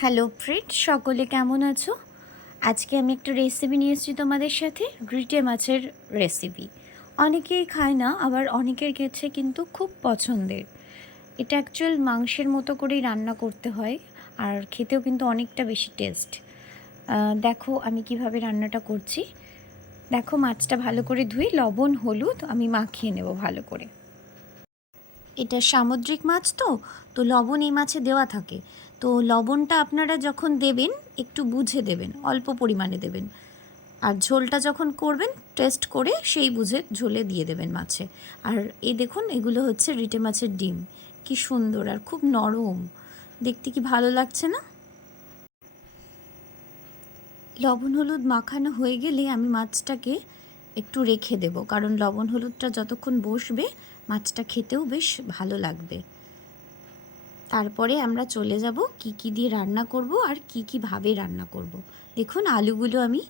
Hello friend, সকলে কেমন আছো? আজকে আমি একটা রেসিপি নিয়ে এসেছি তোমাদের সাথে, গ্রিটে মাছের রেসিপি অনেকেই খায় না, আবার অনেকের কাছে কিন্তু খুব পছন্দের। এটা অ্যাকচুয়াল মাংসের মতো করেই রান্না করতে হয়, আর খেতেও কিন্তু অনেকটা বেশি টেস্ট দেখো আমি কীভাবে রান্নাটা করছি। দেখো মাছটা ভালো করে ধুয়ে লবণ, হলুদ আমি মাখিয়ে নেব ভালো করে। এটা সামুদ্রিক মাছ তো তো লবণ এই মাছে দেওয়া থাকে। তো লবণটা আপনারা যখন দেবেন, একটু বুঝে দেবেন, অল্প পরিমাণে দেবেন। আর ঝোলটা যখন করবেন, টেস্ট করে সেই বুঝে ঝোলে দিয়ে দেবেন মাছে। আর এই দেখুন, এগুলো হচ্ছে রিটে মাছের ডিম। কি সুন্দর আর খুব নরম। দেখতে কি ভালো লাগছে না? লবণ হলুদ মাখানো হয়ে গেলে আমি মাছটাকে একটু রেখে দেব। কারণ লবণ হলুদটা যতক্ষণ বসবে মাছটা খেতেও বেশ ভালো লাগবে। তারপরে আমরা চলে যাব কি কি দিয়ে রান্না করব আর কি কি ভাবে রান্না করব। দেখুন, আলুগুলো আমি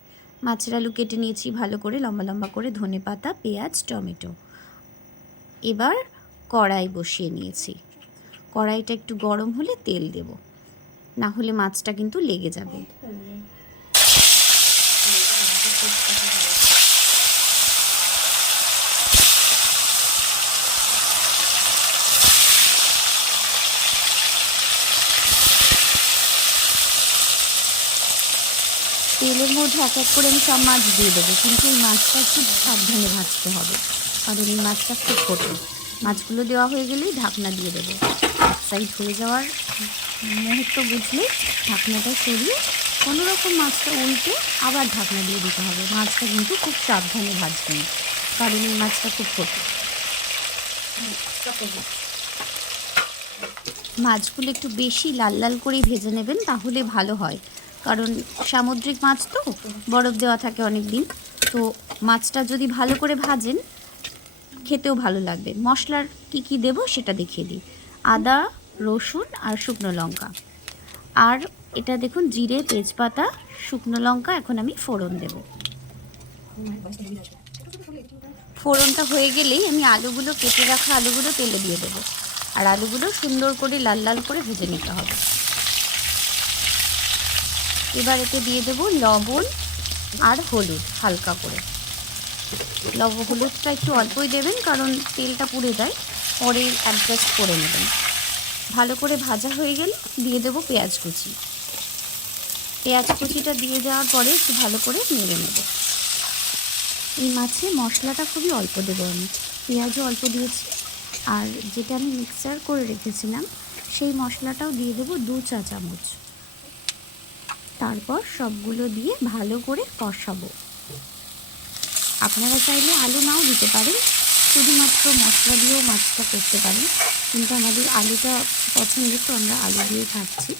মাছের আলু কেটে নিয়েছি, ভালো করে লম্বা লম্বা করে ধনে পাতা, পেঁয়াজ, টমেটো। এবার কড়াই বসিয়ে নিয়েছি। কড়াইটা একটু গরম হলে তেল দেব। না হলে মাছটা কিন্তু লেগে যাবে। তেলের মধ্যে এক এক করে আমি সব মাছ দিয়ে দেবো। কিন্তু এই মাছটা খুব সাবধানে ভাজতে হবে। কারণ এই মাছটা খুব ছোটো মাছগুলো দেওয়া হয়ে গেলেই ঢাকনা দিয়ে দেবো। এক সাইড হয়ে যাওয়ার মুহূর্ত বুঝলে ঢাকনাটা সরিয়ে কোনো রকম মাছটা উল্টে আবার ঢাকনা দিয়ে দিতে হবে। মাছটা কিন্তু খুব সাবধানে ভাজবেন কারণ এই মাছটা খুব ছোটো মাছগুলো একটু বেশি লাল লাল করে ভেজে নেবেন, তাহলে ভালো হয়। কারণ সামুদ্রিক মাছ তো, বরফ দেওয়া থাকে অনেক দিন তো মাছটা যদি ভালো করে ভাজেন, খেতেও ভালো লাগবে। মশলার কি কি দেব সেটা দেখিয়ে দিই। আদা, রসুন আর শুকনো লঙ্কা। আর এটা দেখুন, জিরে, তেজপাতা, শুকনো লঙ্কা এখন আমি ফোড়ন দেব। ফোড়নটা হয়ে গেলেই আমি আলুগুলো কেটে রাখা আলুগুলো তেলে দিয়ে দেবো। আর আলুগুলো সুন্দর করে লাল লাল করে ভেজে নিতে হবে। এবার এতে দিয়ে দেব লবণ আর হলুদ, হালকা করে। লব, হলুদটা একটু অল্পই দেবেন, কারণ তেলটা পুড়ে যায়। পরে অ্যাডজাস্ট করে নেবেন। ভালো করে ভাজা হয়ে গেলে দিয়ে দেব পেঁয়াজ কুচি। পেঁয়াজ কুচিটা দিয়ে দেওয়ার পরে একটু ভালো করে নেড়ে নেব। এই মাছে মশলাটা খুবই অল্প দেবো আমি। পেঁয়াজও অল্প দিয়েছি। আর যেটা আমি মিক্সচার করে রেখেছিলাম, সেই মশলাটাও দিয়ে দেবো দু চা চামচ তারপর সবগুলো দিয়ে ভালো করে কষাবো। আপনারা চাইলে আলু নাও দিতে পারেন। শুধুমাত্র মশলা দিয়েও মাছটা করতে পারেন। কিন্তু আমাদের আলুটা পছন্দের তো আমরা আলু দিয়ে খাচ্ছি।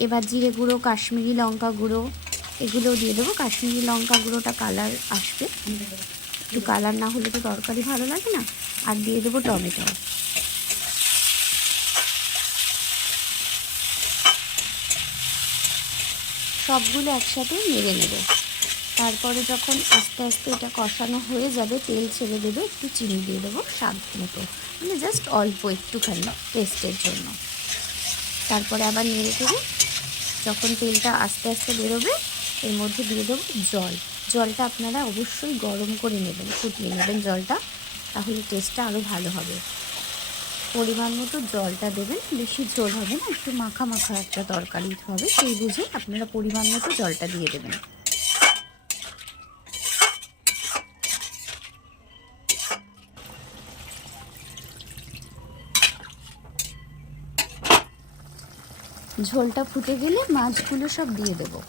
এবার জিরে গুঁড়ো, কাশ্মীরি লঙ্কা গুঁড়ো, এগুলোও দিয়ে দেবো। কাশ্মীরি লঙ্কা গুঁড়োটা কালার আসবে। একটু কালার না হলে তো তরকারি ভালো লাগে না। আর দিয়ে দেবো টমেটো। সবগুলো একসাথে নেড়ে নেবে। তারপরে যখন আস্তে আস্তে এটা কষানো হয়ে যাবে, তেল ছেড়ে দেবে, একটু চিনি দিয়ে দেবো স্বাদ মতো। মানে জাস্ট অল্প একটুখানি টেস্টের জন্য। তারপরে আবার নেড়ে দেবো। যখন তেলটা আস্তে আস্তে বেরোবে, এর মধ্যে দিয়ে দেবো জল। জলটা আপনারা অবশ্যই গরম করে নেবেন, ফুটিয়ে নেবেন জলটা, তাহলে টেস্টটা আরও ভালো হবে। পরিমাণ মতো জলটা দেবেন। বেশি ঝোল হবে না, একটু মাখা মাখা একটা তরকারি হবে, সেই বুঝে আপনারা পরিমাণ মতো জলটা দিয়ে দেবেন। ঝোলটা ফুটে গেলে মাছগুলো সব দিয়ে দেবো।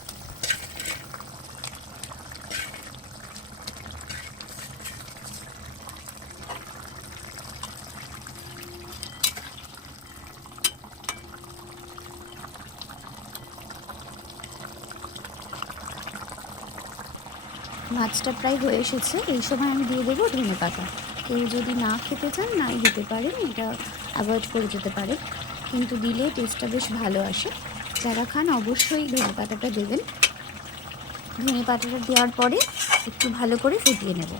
মাছটা প্রায় হয়ে এসেছে। এই সময় আমি দিয়ে দেবো ধনে পাতা। কেউ যদি না খেতে চান, নাই দিতে পারেন এটা অ্যাভয়েড করে যেতে পারেন কিন্তু দিলে টেস্টটা বেশ ভালো আসে। যারা খান অবশ্যই ধনে পাতাটা দেবেন। ধনে পাতাটা দেওয়ার পরে একটু ভালো করে ফুটিয়ে নেব।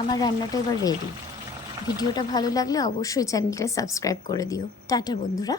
আমার রান্নাটা এবার রেডি ভিডিওটা ভালো লাগলে অবশ্যই চ্যানেলটা সাবস্ক্রাইব করে দিও। টাটা, বন্ধুরা।